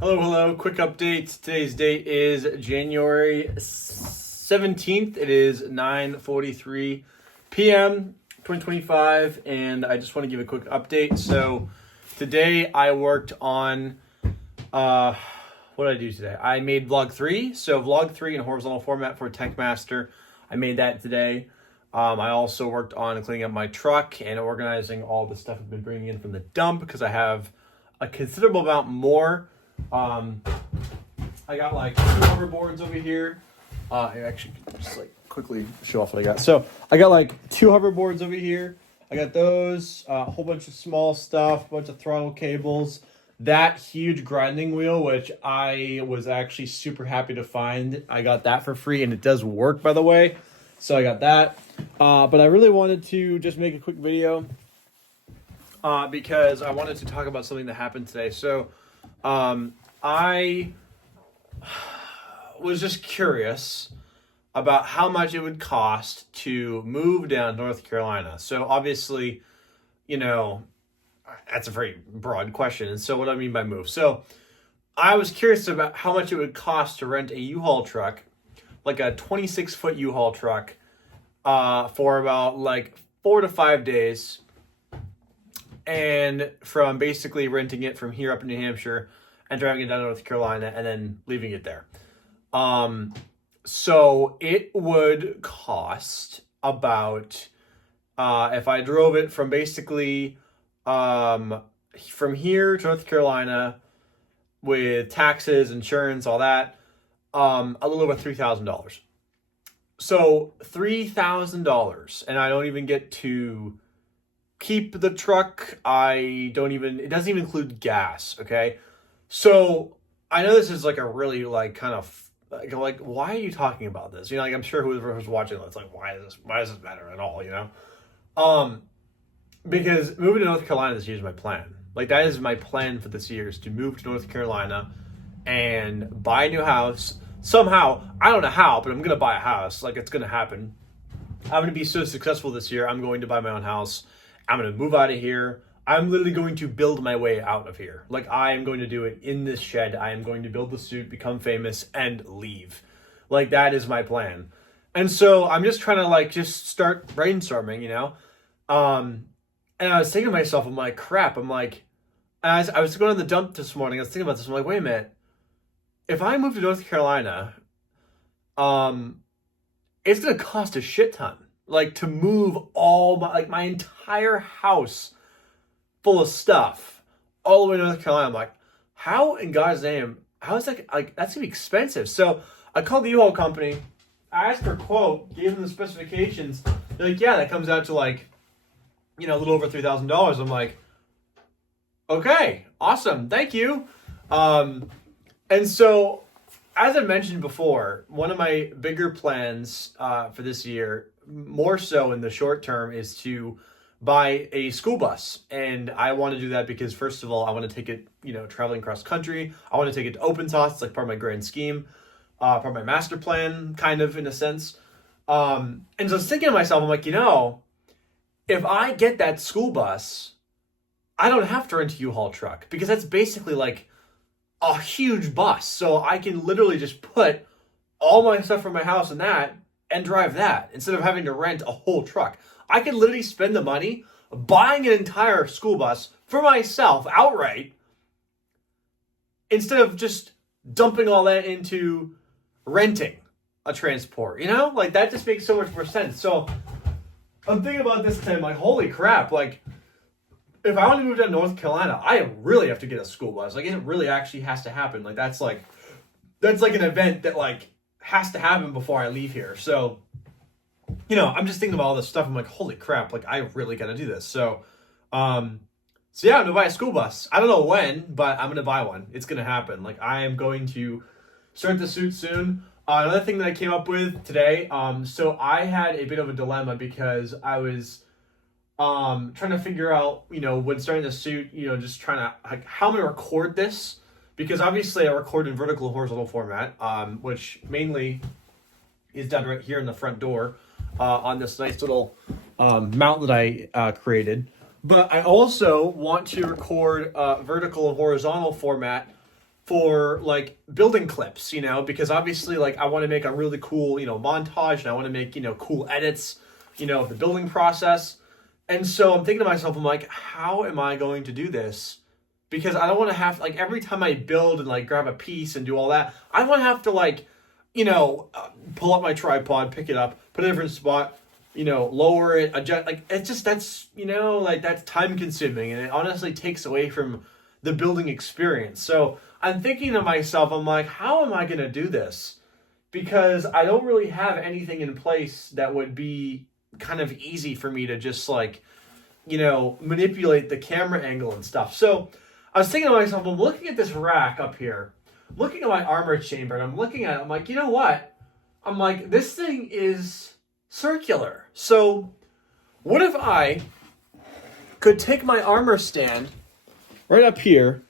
Hello. Quick update. Today's date is January 17th. It is 9:43 p.m. 2025, and I just want to give a quick update. So today I worked on, what did I do today? I made vlog 3. So vlog 3 in horizontal format for Tech Master. I made that today. I also worked on cleaning up my truck and organizing all the stuff I've been bringing in from the dump because I have a considerable amount more. I got like 2 hoverboards over here. I actually just like quickly show off what I got. So I got like 2 hoverboards over here. I got those, a whole bunch of small stuff, a bunch of throttle cables, that huge grinding wheel, which I was actually super happy to find. I got that for free and it does work, by the way. So I got that. But I really wanted to just make a quick video because I wanted to talk about something that happened today. So I was just curious about how much it would cost to move down to North Carolina. So obviously, you know, that's a very broad question. And so what do I mean by move? So I was curious about how much it would cost to rent a U-Haul truck, like a 26-foot U-Haul truck, for about like 4 to 5 days. And from basically renting it from here up in New Hampshire and driving it down to North Carolina and then leaving it there. So it would cost about, if I drove it from basically, from here to North Carolina with taxes, insurance, all that, a little over $3,000. So $3,000, and I don't even get to keep the truck. It doesn't even include gas. Okay. So I know this is like a really like kind of like, why are you talking about this? You know, like I'm sure whoever was watching it's like, why does this matter at all? You know? Because moving to North Carolina this year is my plan. Like that is my plan for this year, is to move to North Carolina and buy a new house. Somehow, I don't know how, but I'm going to buy a house. Like it's going to happen. I'm going to be so successful this year. I'm going to buy my own house. I'm going to move out of here. I'm literally going to build my way out of here. Like I am going to do it in this shed. I am going to build the suit, become famous, and leave. Like that is my plan. And so I'm just trying to like just start brainstorming, you know? And I was thinking to myself, I'm like, crap. I'm like, I was going to the dump this morning. I was thinking about this. I'm like, wait a minute. If I move to North Carolina, it's going to cost a shit ton. Like to move my entire house full of stuff all the way to North Carolina. I'm like, how in God's name, how is that, like, that's gonna be expensive. So I called the U-Haul company, I asked for a quote, gave them the specifications. They're like, yeah, that comes out to like, you know, a little over $3,000. I'm like, okay, awesome, thank you. And so, as I mentioned before, one of my bigger plans for this year, more so in the short term, is to buy a school bus. And I want to do that because, first of all, I want to take it, you know, traveling cross country. I want to take it to open toss. It's like part of my grand scheme, part of my master plan, kind of in a sense. And so I was thinking to myself, I'm like, you know, if I get that school bus, I don't have to rent a U-Haul truck because that's basically like a huge bus. So I can literally just put all my stuff from my house in that and drive that instead of having to rent a whole truck. I could literally spend the money buying an entire school bus for myself outright instead of just dumping all that into renting a transport, you know? Like that just makes so much more sense. So I'm thinking about this today, I'm like, holy crap, like if I want to move to North Carolina, I really have to get a school bus. Like it really actually has to happen. Like that's like an event that like has to happen before I leave here. So, you know, I'm just thinking about all this stuff. I'm like, holy crap, like I really got to do this. So yeah, I'm going to buy a school bus. I don't know when, but I'm going to buy one. It's going to happen. Like I am going to start the suit soon. Another thing that I came up with today, so I had a bit of a dilemma because I was trying to figure out, you know, when starting the suit, you know, just trying to, like, how I'm going to record this. Because obviously I record in vertical and horizontal format, which mainly is done right here in the front door on this nice little mount that I created. But I also want to record vertical and horizontal format for like building clips, because obviously like I want to make a really cool, montage, and I want to make, cool edits, of the building process. And so I'm thinking to myself, I'm like, how am I going to do this? Because I don't want to have, like, every time I build and like grab a piece and do all that, I want to have to like, pull up my tripod, pick it up, put it in a different spot, lower it, adjust. Like, it's just, that's, like, that's time consuming, and it honestly takes away from the building experience. So I'm thinking to myself, I'm like, how am I going to do this? Because I don't really have anything in place that would be kind of easy for me to just like, manipulate the camera angle and stuff. So I was thinking to myself, I'm looking at this rack up here, looking at my armor chamber, and I'm looking at it, I'm like, you know what? I'm like, this thing is circular. So what if I could take my armor stand right up here?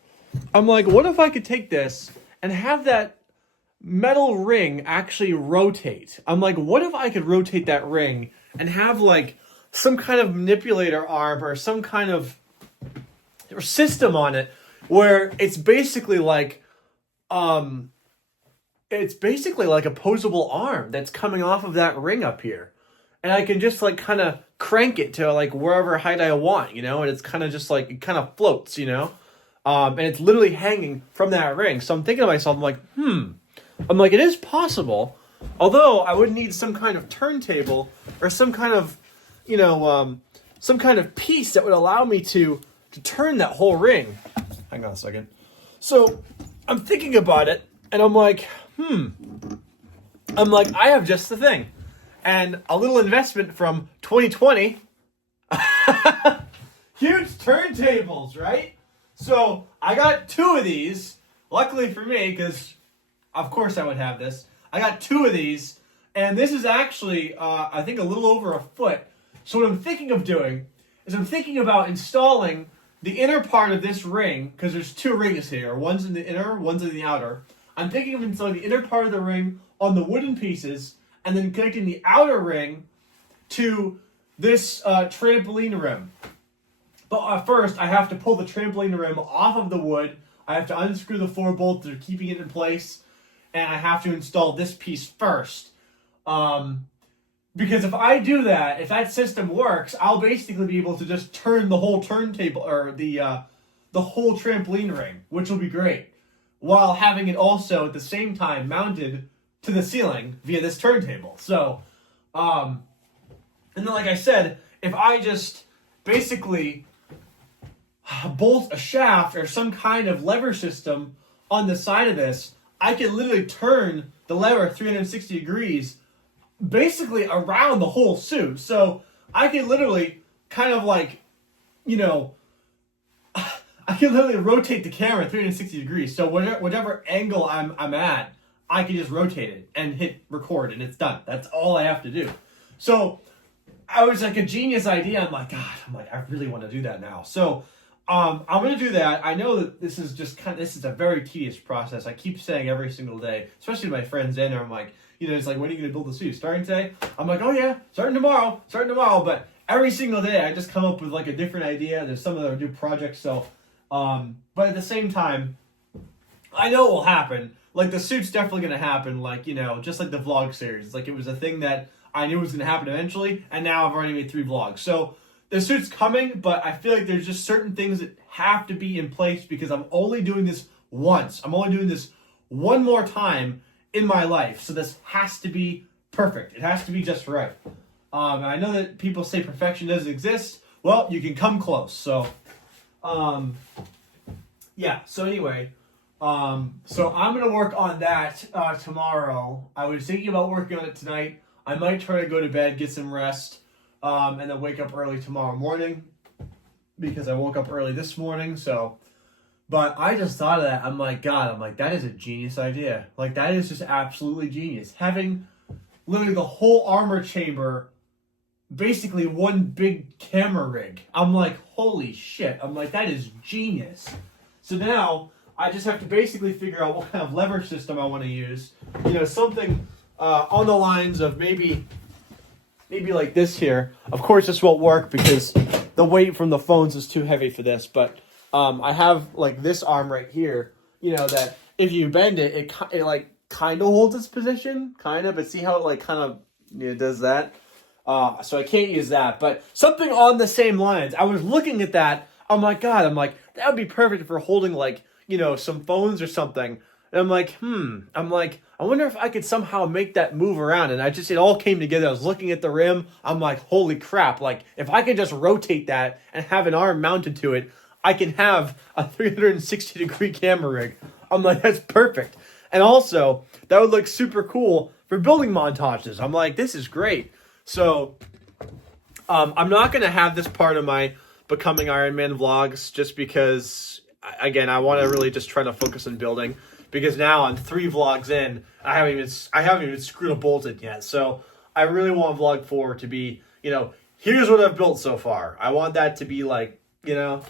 I'm like, what if I could take this and have that metal ring actually rotate? I'm like, what if I could rotate that ring and have like some kind of manipulator arm or some kind of system on it where it's basically like a posable arm that's coming off of that ring up here, and I can just like kind of crank it to like wherever height I want, and it's kind of just like, it kind of floats, and it's literally hanging from that ring. So I'm thinking to myself, I'm like, it is possible, although I would need some kind of turntable or some kind of, some kind of piece that would allow me to turn that whole ring. Hang on a second. So I'm thinking about it, and I'm like, I have just the thing. And a little investment from 2020. Huge turntables, right? So I got 2 of these. Luckily for me, because of course I would have this. I got 2 of these, and this is actually, I think, a little over a foot. So what I'm thinking of doing is I'm thinking about installing the inner part of this ring, because there's 2 rings here. One's in the inner, one's in the outer. I'm thinking of installing the inner part of the ring on the wooden pieces, and then connecting the outer ring to this trampoline rim. But first, I have to pull the trampoline rim off of the wood. I have to unscrew the 4 bolts that are keeping it in place, and I have to install this piece first. Because if I do that, if that system works, I'll basically be able to just turn the whole turntable, or the whole trampoline ring, which will be great, while having it also at the same time mounted to the ceiling via this turntable. So, and then like I said, if I just basically bolt a shaft or some kind of lever system on the side of this, I can literally turn the lever 360 degrees basically around the whole suit. So I can literally kind of like, I can literally rotate the camera 360 degrees. So whatever angle I'm at, I can just rotate it and hit record, and it's done. That's all I have to do. So I was like, a genius idea. I'm like, I really want to do that now. So I'm going to do that. I know that this is a very tedious process. I keep saying every single day, especially to my friends in there, I'm like, it's like, when are you going to build the suit? Starting today? I'm like, oh yeah, starting tomorrow. But every single day I just come up with like a different idea. There's some other new projects. So, but at the same time, I know it will happen. Like, the suit's definitely going to happen. Like, just like the vlog series. It's like, it was a thing that I knew was going to happen eventually. And now I've already made 3 vlogs. So the suit's coming, but I feel like there's just certain things that have to be in place, because I'm only doing this once. I'm only doing this one more time in my life. So this has to be perfect. It has to be just right. And I know that people say perfection doesn't exist. Well, you can come close. So, yeah. So anyway, so I'm going to work on that tomorrow. I was thinking about working on it tonight. I might try to go to bed, get some rest, and then wake up early tomorrow morning, because I woke up early this morning. So, but I just thought of that. I'm like, that is a genius idea. Like, that is just absolutely genius. Having literally the whole armor chamber basically one big camera rig. I'm like, holy shit. I'm like, that is genius. So now I just have to basically figure out what kind of lever system I want to use. Something on the lines of maybe like this here. Of course, this won't work because the weight from the phones is too heavy for this. But I have like this arm right here, that if you bend it, it like kind of holds its position, kind of. But see how it like kind of does that. So I can't use that. But something on the same lines. I was looking at that. I'm like, God. I'm like, that would be perfect for holding like some phones or something. And I'm like, I wonder if I could somehow make that move around. And it all came together. I was looking at the rim. I'm like, holy crap. Like, if I could just rotate that and have an arm mounted to it, I can have a 360-degree camera rig. I'm like, that's perfect. And also, that would look super cool for building montages. I'm like, this is great. So, I'm not going to have this part of my Becoming Iron Man vlogs just because, again, I want to really just try to focus on building. Because now I'm 3 vlogs in, I haven't even screwed a bolt in yet. So I really want vlog 4 to be, here's what I've built so far. I want that to be like, I don't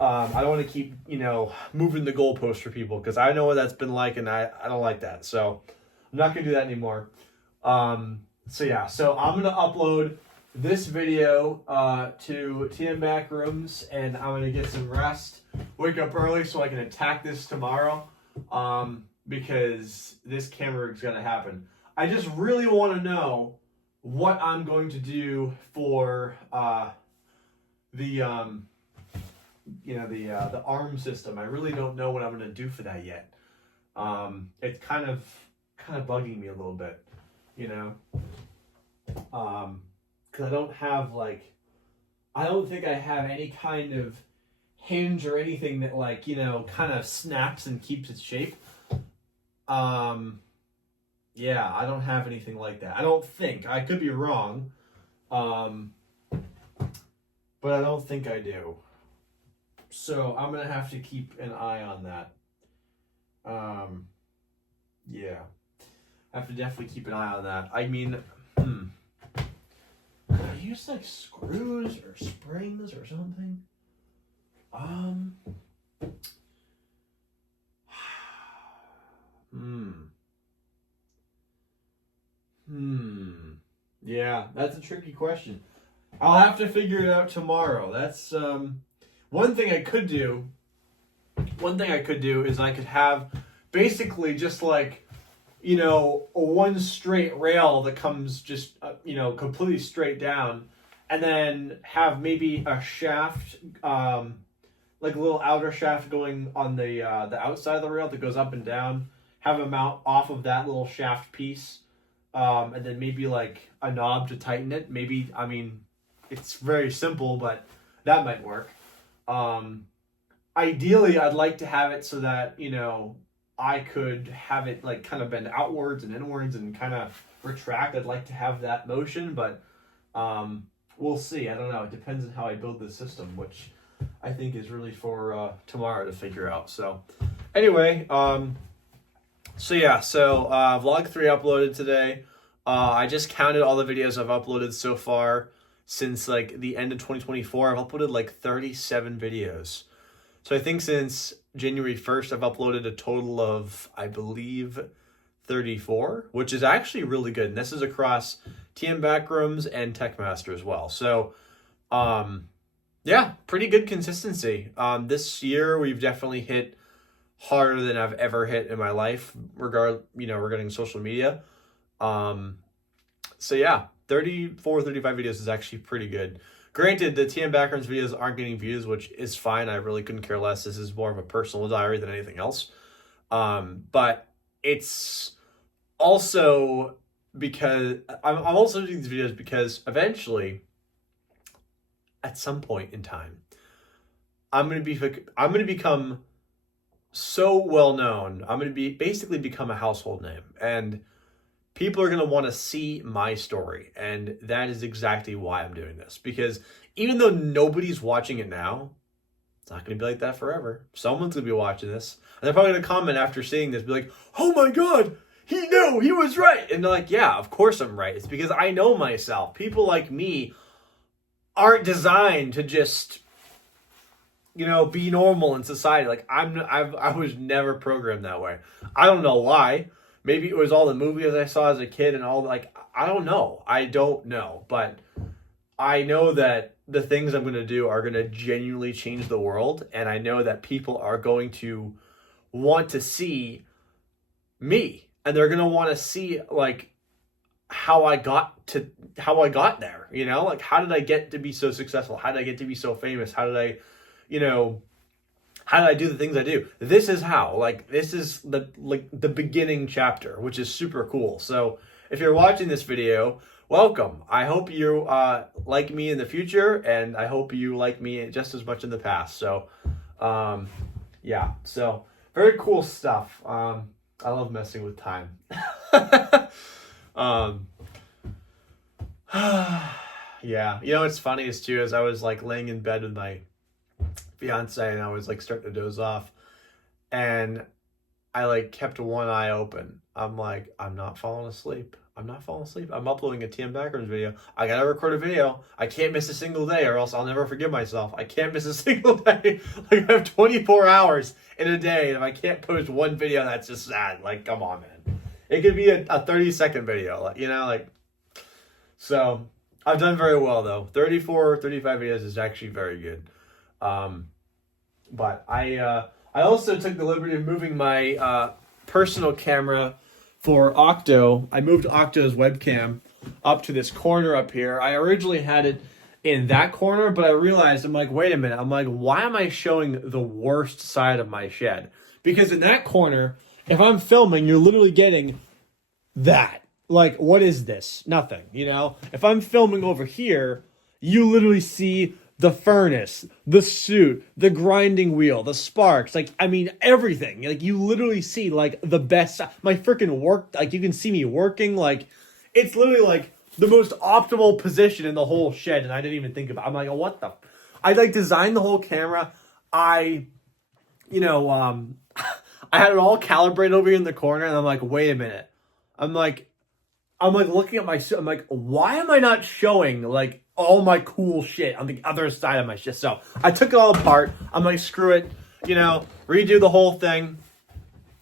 want to keep, moving the goalpost for people because I know what that's been like and I don't like that. So I'm not going to do that anymore. So I'm going to upload this video to TM Backrooms and I'm going to get some rest, wake up early so I can attack this tomorrow. Because this camera rig's gonna happen. I just really want to know what I'm going to do for the arm system. I really don't know what I'm gonna do for that yet. It's kind of bugging me a little bit, because I don't have I don't think I have any kind of hinge or anything that kind of snaps and keeps its shape. I don't have anything like that. I don't think. I could be wrong. But I don't think I do. So I'm going to have to keep an eye on that. I have to definitely keep an eye on that. I mean, could I use screws or springs or something? Yeah, that's a tricky question. I'll have to figure it out tomorrow. That's one thing I could do. One thing I could do is I could have basically just a one straight rail that comes just completely straight down, and then have maybe a shaft, like a little outer shaft going on the outside of the rail that goes up and down. Have a mount off of that little shaft piece, and then maybe a knob to tighten it. Maybe, it's very simple, but that might work. Ideally, I'd like to have it so that I could have it kind of bend outwards and inwards and kind of retract. I'd like to have that motion, but we'll see. I don't know. It depends on how I build the system, which I think is really for tomorrow to figure out. So anyway, vlog 3 uploaded today. I just counted all the videos I've uploaded so far since the end of 2024. I've uploaded 37 videos. So I think since January 1st, I've uploaded a total of, I believe, 34, which is actually really good. And this is across TM Backrooms and Techmaster as well. So, pretty good consistency. This year, we've definitely hit harder than I've ever hit in my life regarding social media. 34, 35 videos is actually pretty good. Granted, the TM Backrooms videos aren't getting views, which is fine. I really couldn't care less. This is more of a personal diary than anything else. But it's also because I'm also doing these videos because eventually, at some point in time, I'm gonna become so well known. I'm gonna basically become a household name, and people are going to want to see my story. And that is exactly why I'm doing this. Because even though nobody's watching it now, it's not going to be like that forever. Someone's going to be watching this. And they're probably going to comment after seeing this, be like, oh my God, he knew, he was right. And they're like, yeah, of course I'm right. It's because I know myself. People like me aren't designed to just, be normal in society. I was never programmed that way. I don't know why. Maybe it was all the movies I saw as a kid and all I don't know. But I know that the things I'm going to do are going to genuinely change the world. And I know that people are going to want to see me, and they're going to want to see like how I got there, you know? Like, how did I get to be so successful? How did I get to be so famous? How did I, you know, how did I do the things I do? This is how. Like, this is the beginning chapter, which is super cool. So if you're watching this video, welcome. I hope you like me in the future, and I hope you like me just as much in the past. So yeah, so very cool stuff. I love messing with time. Yeah, you know what's funny is too, as I was like laying in bed with my fiance and I was like starting to doze off, and I like kept one eye open. I'm like, I'm not falling asleep. I'm uploading a TM backgrounds video. I gotta record a video. I can't miss a single day, or else I'll never forgive myself. I can't miss a single day. Like, I have 24 hours in a day, and if I can't post one video, that's just sad. Like, come on, man. It could be a 30-second video, like, you know, like. So I've done very well though. 34, 35 videos is actually very good. But I also took the liberty of moving my personal camera for Octo. I moved Octo's webcam up to this corner up here. I originally had it in that corner, but I realized, I'm like, wait a minute. I'm like, why am I showing the worst side of my shed? Because in that corner, if I'm filming, you're literally getting that. Like, what is this? Nothing, you know? If I'm filming over here, you literally see the furnace, the suit, the grinding wheel, the sparks. Like, I mean, everything. Like, you literally see, like, the best. My freaking work, like, you can see me working. Like, it's literally, like, the most optimal position in the whole shed, and I didn't even think about it. I'm like, oh, what the? I, like, designed the whole camera. I had it all calibrated over here in the corner, and I'm like, wait a minute. I'm like looking at my suit. I'm like, why am I not showing like all my cool shit on the other side of my shit? So I took it all apart. I'm like, screw it, you know, redo the whole thing.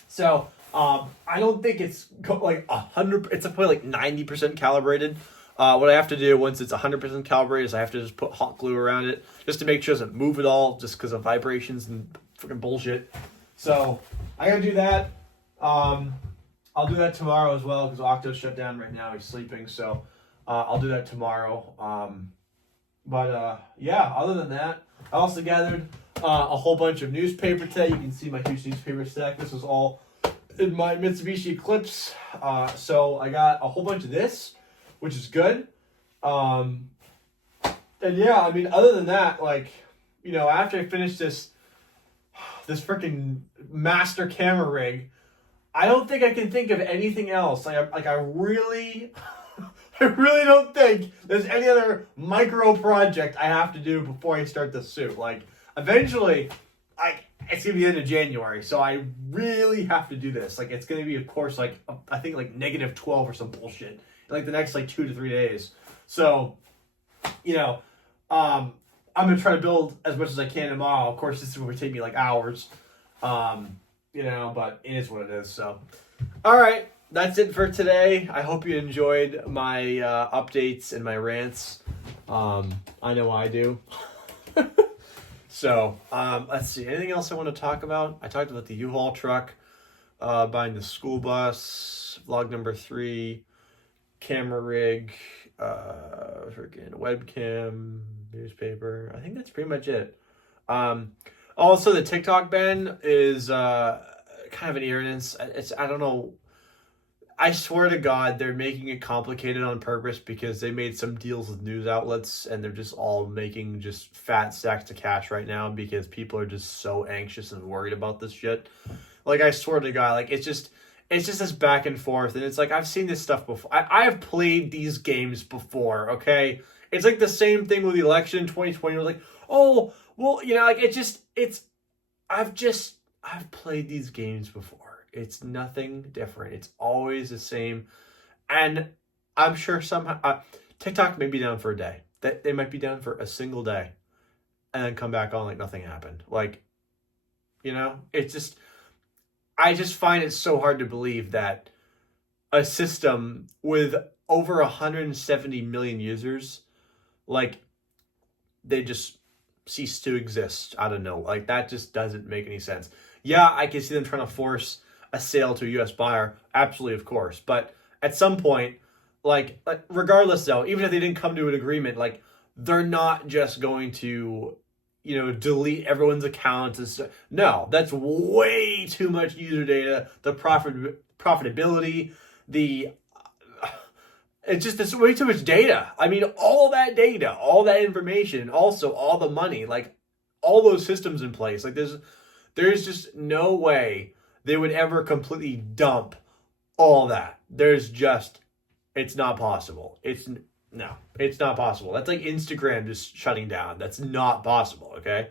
So I don't think it's like 100. It's probably like 90% calibrated. What I have to do once it's 100% calibrated is I have to just put hot glue around it just to make sure it doesn't move at all, just because of vibrations and freaking bullshit. So I gotta do that. I'll do that tomorrow as well, because Octo's shut down right now. He's sleeping, so I'll do that tomorrow. Yeah, other than that, I also gathered a whole bunch of newspaper today. You can see my huge newspaper stack. This was all in my Mitsubishi Eclipse. So I got a whole bunch of this, which is good. And yeah, I mean, other than that, like, you know, after I finish this freaking master camera rig, I don't think I can think of anything else. I really don't think there's any other micro project I have to do before I start the suit. Like, eventually, it's gonna be the end of January, so I really have to do this. Like, it's gonna be, of course, like I think like -12 or some bullshit in like the next like 2 to 3 days. So, you know, I'm gonna try to build as much as I can tomorrow. Of course, this is going to take me like hours. You know, but it is what it is. So, all right, that's it for today. I hope you enjoyed my updates and my rants. I know I do. So, let's see. Anything else I want to talk about? I talked about the U-Haul truck, buying the school bus, vlog number 3, camera rig, freaking webcam, newspaper. I think that's pretty much it. Also, the TikTok ban is kind of an irritance. I don't know. I swear to God, they're making it complicated on purpose because they made some deals with news outlets, and they're just all making just fat stacks of cash right now because people are just so anxious and worried about this shit. Like, I swear to God, like, it's just this back and forth, and it's like, I've seen this stuff before. I have played these games before, okay? It's like the same thing with the election in 2020. It was like, oh, well, you know, like, I've played these games before. It's nothing different. It's always the same. And I'm sure somehow TikTok may be down for a day. They might be down for a single day and then come back on like nothing happened. Like, you know, it's just, I just find it so hard to believe that a system with over 170 million users, like, they just cease to exist. I don't know. Like, that just doesn't make any sense. Yeah, I can see them trying to force a sale to a US buyer. Absolutely, of course. But at some point, like regardless though, even if they didn't come to an agreement, like they're not just going to, delete everyone's accounts. No, that's way too much user data. The profitability, the it's way too much data. I mean, all that data, all that information, also all the money, like all those systems in place. Like there's just no way they would ever completely dump all that. It's not possible. No, it's not possible. That's like Instagram just shutting down. That's not possible. Okay.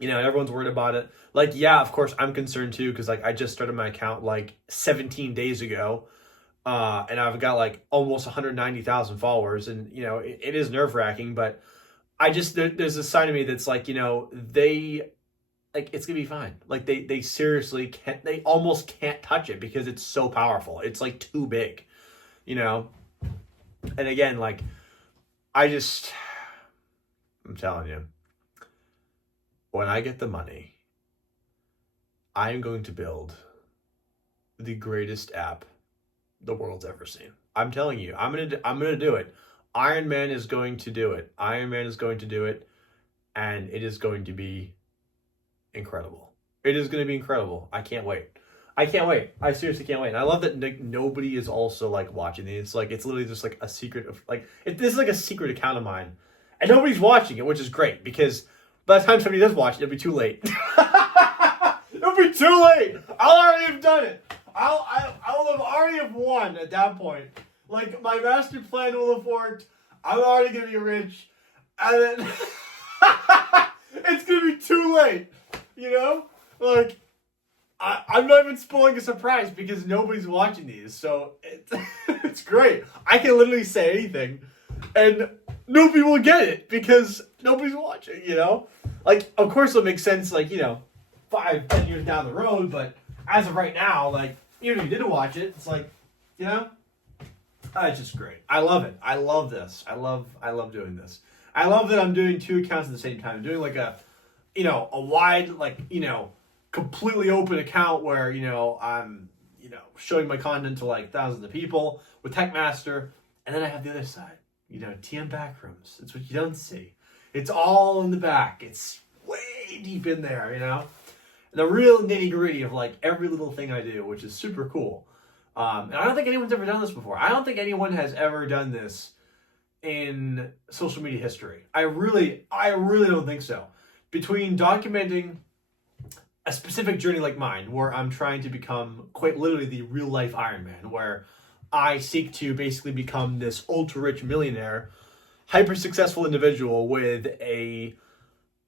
Everyone's worried about it. Like, yeah, of course I'm concerned too. Cause like I just started my account like 17 days ago. And I've got like almost 190,000 followers, and it is nerve wracking, but there's a side of me that's like, they like, it's gonna be fine. Like they seriously can't, they almost can't touch it because it's so powerful. It's like too big, and again, like I'm telling you, when I get the money, I am going to build the greatest app the world's ever seen. I'm telling you, I'm gonna do it. Iron Man is going to do it. Iron Man is going to do it, and it is going to be incredible. It is going to be incredible. I can't wait. I can't wait. I seriously can't wait. And I love that nobody is also like watching these. It's like it's literally just like a secret of like this is like a secret account of mine, and nobody's watching it, which is great because by the time somebody does watch it, it'll be too late. It'll be too late. I'll already have done it. I'll have already have won at that point. Like my master plan will have worked. I'm already gonna be rich, and then it's gonna be too late. Like I'm not even spoiling a surprise because nobody's watching these, so it's great. I can literally say anything, and nobody will get it because nobody's watching. Like of course it'll make sense. Like 5-10 years down the road, but as of right now, like even if you didn't watch it, it's like it's just great. I love it. I love this. I love doing this. I love that I'm doing 2 accounts at the same time. I'm doing like a wide, like, completely open account where, I'm, showing my content to like thousands of people with Techmaster. And then I have the other side, TM Backrooms. It's what you don't see. It's all in the back. It's way deep in there, the real nitty gritty of like every little thing I do, which is super cool. And I don't think anyone's ever done this before. I don't think anyone has ever done this in social media history. I really don't think so. Between documenting a specific journey like mine, where I'm trying to become quite literally the real life Iron Man, where I seek to basically become this ultra rich millionaire, hyper successful individual with a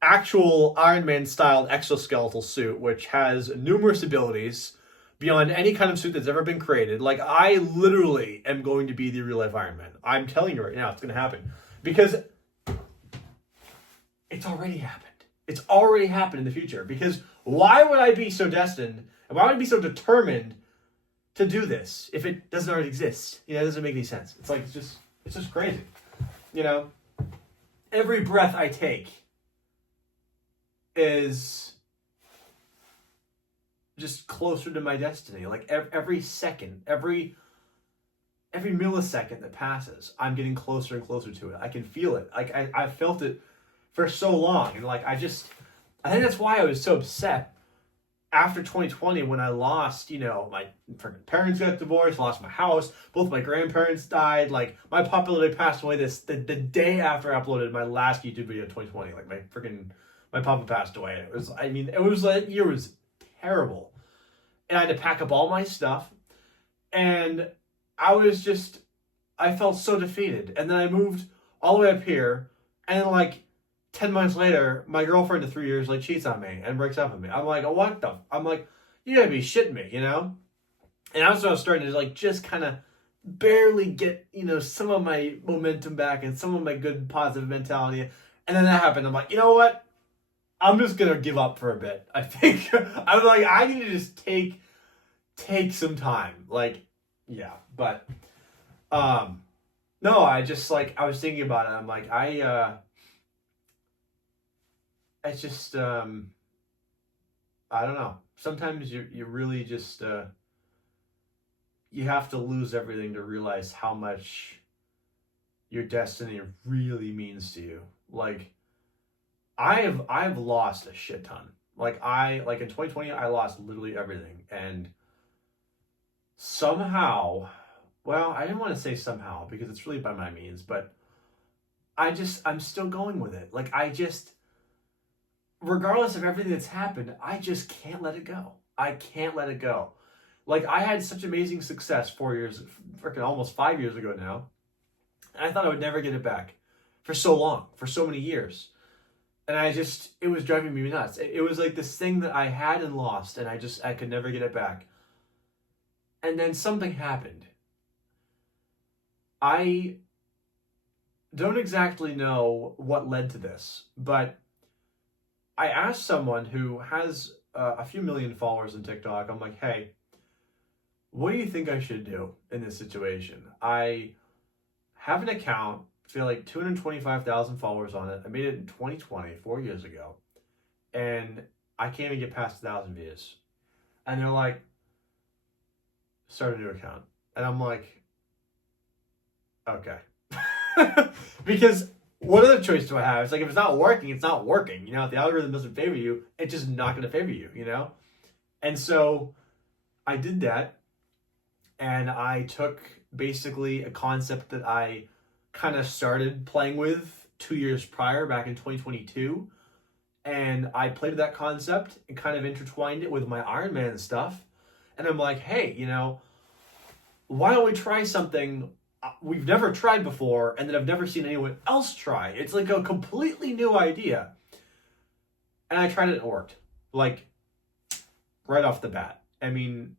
actual Iron Man styled exoskeletal suit, which has numerous abilities beyond any kind of suit that's ever been created. Like, I literally am going to be the real life Iron Man. I'm telling you right now, it's going to happen. Because it's already happened. It's already happened in the future. Because why would I be so destined, and why would I be so determined to do this if it doesn't already exist? It doesn't make any sense. It's like, it's just crazy. Every breath I take is just closer to my destiny. Like every second, every millisecond that passes, I'm getting closer and closer to it. I can feel it. Like I've felt it for so long, and like I think that's why I was so upset after 2020 when I lost. My parents got divorced, lost my house, both my grandparents died. Like my popularity passed away the day after I uploaded my last YouTube video in 2020. Like my papa passed away. It was like, year was terrible. And I had to pack up all my stuff. And I felt so defeated. And then I moved all the way up here. And like 10 months later, my girlfriend of 3 years like cheats on me and breaks up with me. I'm like, I'm like, you gotta be shitting me, And I was starting to like just kind of barely get, some of my momentum back and some of my good positive mentality. And then that happened. I'm like, you know what? I'm just gonna give up for a bit. I think I'm like, I need to just take some time. Like, yeah, but no, I just like I was thinking about it. I'm like, it's just I don't know. Sometimes you really just you have to lose everything to realize how much your destiny really means to you. Like I've lost a shit ton. Like in 2020 I lost literally everything, and somehow, well, I didn't want to say somehow because it's really by my means, but I'm still going with it. Like I just, regardless of everything that's happened, I just can't let it go. I can't let it go. Like I had such amazing success 4 years, freaking almost 5 years ago now, and I thought I would never get it back for so long, for so many years. And it was driving me nuts. It was like this thing that I had and lost, and I could never get it back. And then something happened. I don't exactly know what led to this, but I asked someone who has a few million followers on TikTok. I'm like, hey, what do you think I should do in this situation? I have an account, it's got like 225,000 followers on it. I made it in 2020, 4 years ago, and I can't even get past 1,000 views. And they're like, start a new account. And I'm like, okay. Because what other choice do I have? It's like, if it's not working, it's not working. You know, if the algorithm doesn't favor you, it's just not going to favor you, you know? And so I did that, and I took basically a concept that I kind of started playing with 2 years prior, back in 2022, and I played with that concept and kind of intertwined it with my Iron Man stuff. And I'm like, hey, you know, why don't we try something we've never tried before and that I've never seen anyone else try? It's like a completely new idea. And I tried it and it worked. Like, right off the bat. I mean,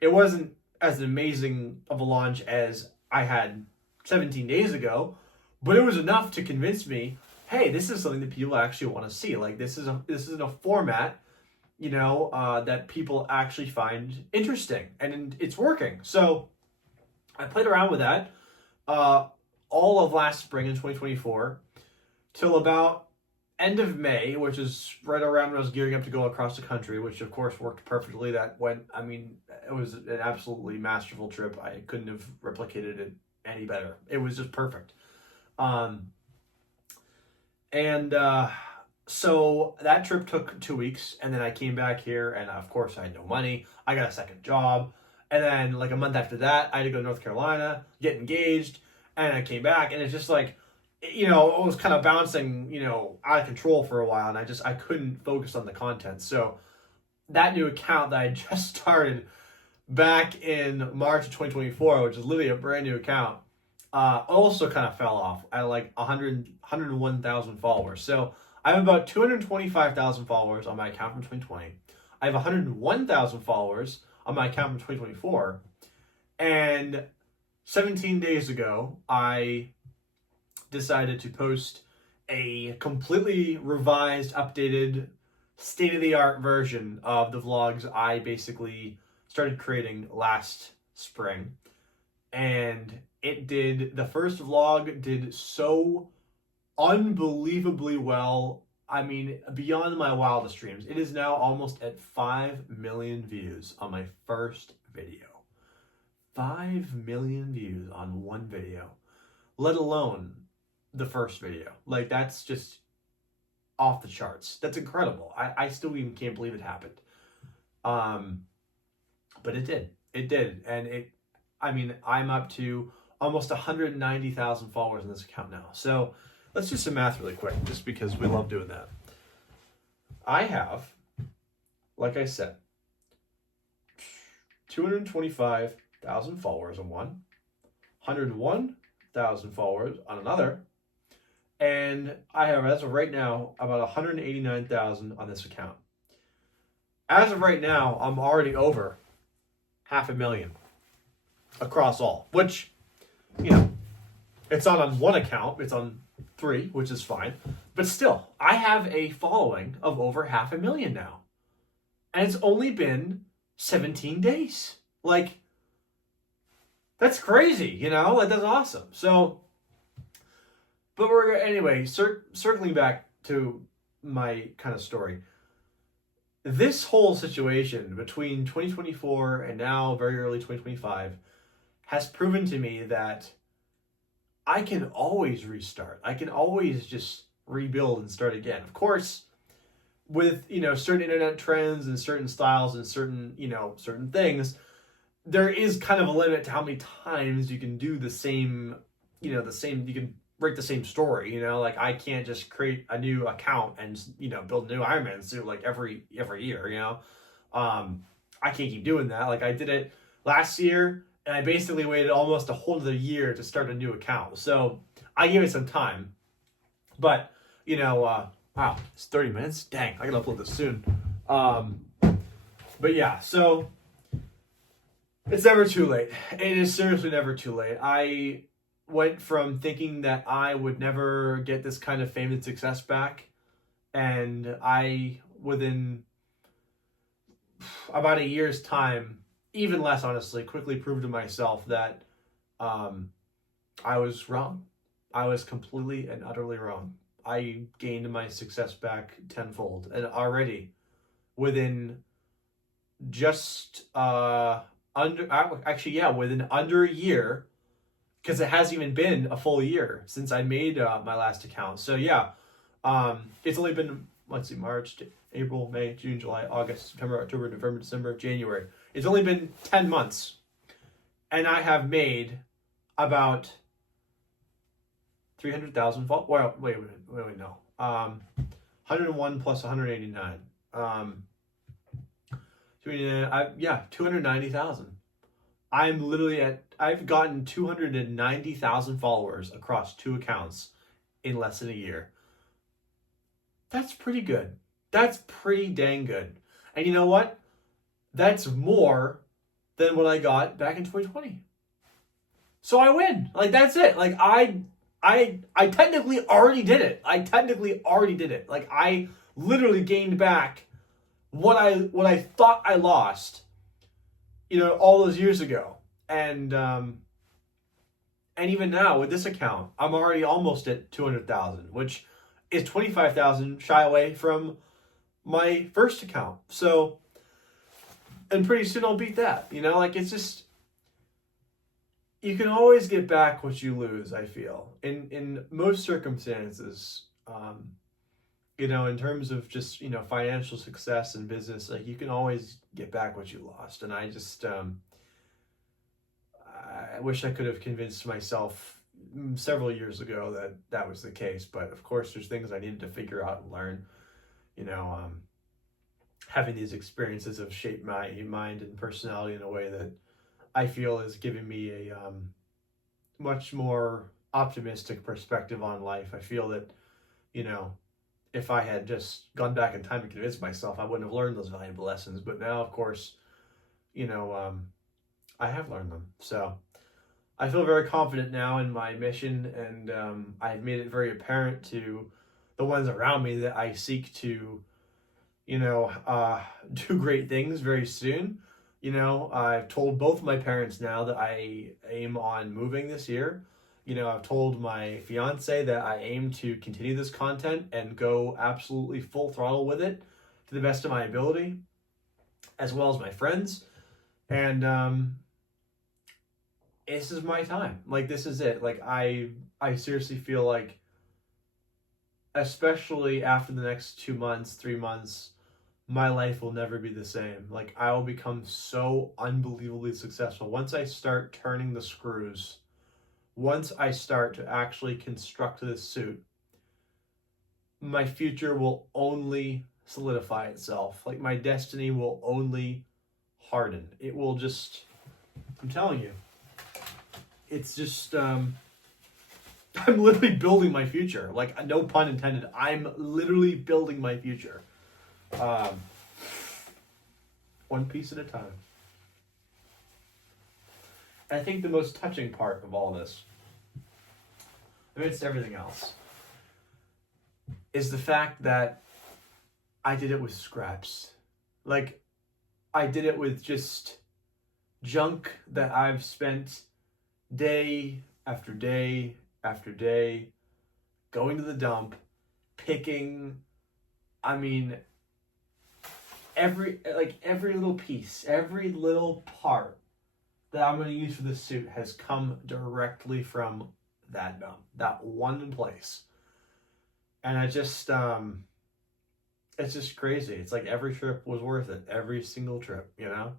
it wasn't as amazing of a launch as I had 17 days ago, but it was enough to convince me, hey, this is something that people actually want to see. Like, this isn't a format, you know, that people actually find interesting, and it's working. So I played around with that all of last spring in 2024 till about end of May, which is right around when I was gearing up to go across the country, which of course worked perfectly. That went, I mean, it was an absolutely masterful trip. I couldn't have replicated it any better. It was just perfect. So that trip took 2 weeks, and then I came back here, and of course I had no money. I got a second job, and then like a month after that, I had to go to North Carolina, get engaged, and I came back, and it's just like, you know, it was kind of bouncing, you know, out of control for a while, and I couldn't focus on the content. So that new account that I just started back in March of 2024, which is literally a brand new account, also kind of fell off at like 101,000 followers. So I have about 225,000 followers on my account from 2020. I have 101,000 followers on my account from 2024. And 17 days ago, I decided to post a completely revised, updated, state-of-the-art version of the vlogs I basically started creating last spring. And the first vlog did so unbelievably well. I mean, beyond my wildest dreams. It is now almost at 5 million views on my first video. 5 million views on one video, let alone the first video. Like, that's just off the charts. That's incredible. I still even can't believe it happened. But it did. It did. And I mean, I'm up to almost 190,000 followers on this account now. So let's do some math really quick, just because we love doing that. I have, like I said, 225,000 followers on one, 101,000 followers on another, and I have, as of right now, about 189,000 on this account. As of right now, I'm already over 500,000 across all, which, you know, it's not on one account, it's on 3, which is fine. But still, I have a following of over 500,000 now. And it's only been 17 days. Like, that's crazy, you know? Like, that's awesome. So, but anyway, circling back to my kind of story. this whole situation between 2024 and now very early 2025 has proven to me that I can always restart. I can always just rebuild and start again. Of course, with certain internet trends and certain styles and certain things, there is kind of a limit to how many times you can do the same, you can break the same story. Like I can't just create a new account and build a new Iron Man suit like every year. I can't keep doing that. Like I did it last year, and I basically waited almost a whole other year to start a new account. So I gave it some time, but wow, it's 30 minutes. Dang, I gotta upload this soon. But yeah, so it's never too late. It is seriously never too late. I went from thinking that I would never get this kind of fame and success back, and I, within about a year's time, even less honestly, quickly proved to myself that I was wrong. I was completely and utterly wrong. I gained my success back tenfold, and already within just within under a year, because it hasn't even been a full year since I made my last account. So yeah, it's only been, let's see, March, April, May, June, July, August, September, October, November, December, January. It's only been 10 months, and I have made about 300,000 well, wait, no. 101 plus 189. 290,000. I've gotten 290,000 followers across 2 accounts in less than a year. That's pretty good. That's pretty dang good. And you know what? That's more than what I got back in 2020. So I win. Like, that's it. Like, I technically already did it. Like, I literally gained back what I thought I lost, all those years ago. And even now with this account, I'm already almost at 200,000, which is 25,000 shy away from my first account. So, and pretty soon I'll beat that. Like, it's just, you can always get back what you lose, I feel. In most circumstances, in terms of just, financial success and business, like, you can always get back what you lost. And I just, I wish I could have convinced myself several years ago that that was the case. But of course, there's things I needed to figure out and learn. Having these experiences have shaped my mind and personality in a way that I feel has given me a much more optimistic perspective on life. I feel that, if I had just gone back in time and convinced myself, I wouldn't have learned those valuable lessons. But now, of course, I have learned them. So I feel very confident now in my mission, and I've made it very apparent to the ones around me that I seek to, do great things very soon. I've told both my parents now that I aim on moving this year. I've told my fiance that I aim to continue this content and go absolutely full throttle with it to the best of my ability, as well as my friends. And this is my time. Like, this is it. Like, I seriously feel like, especially after the next 2 months, 3 months, my life will never be the same. Like, I will become so unbelievably successful. Once I start turning the screws, once I start to actually construct this suit, my future will only solidify itself. Like, my destiny will only harden. It will just, I'm telling you, it's just, I'm literally building my future. Like, no pun intended. I'm literally building my future. One piece at a time. I think the most touching part of all this, amidst everything else, is the fact that I did it with scraps. Like, I did it with just junk that I've spent day after day after day going to the dump, picking, every little piece, every little part that I'm going to use for this suit has come directly from that one place. And I just it's just crazy. It's like every trip was worth it. Every single trip, you know?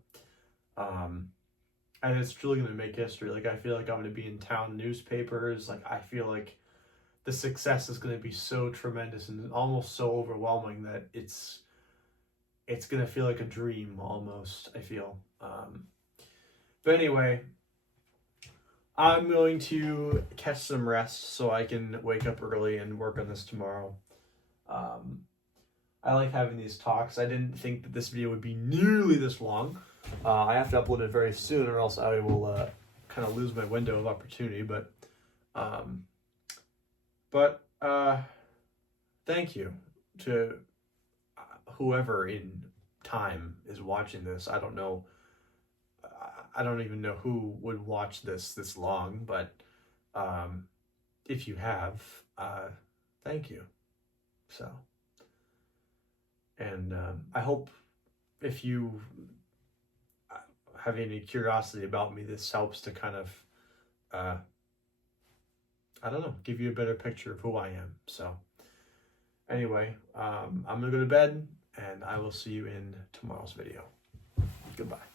And it's truly going to make history. Like, I feel like I'm going to be in town newspapers. Like, I feel like the success is going to be so tremendous and almost so overwhelming that it's going to feel like a dream almost, I feel. But anyway, I'm going to catch some rest so I can wake up early and work on this tomorrow. I like having these talks. I didn't think that this video would be nearly this long. I have to upload it very soon or else I will kind of lose my window of opportunity. But thank you to whoever in time is watching this. I don't know. I don't even know who would watch this long, but if you have, thank you. So, and I hope if you have any curiosity about me, this helps to kind of, I don't know, give you a better picture of who I am. So, anyway, I'm gonna go to bed, and I will see you in tomorrow's video. Goodbye.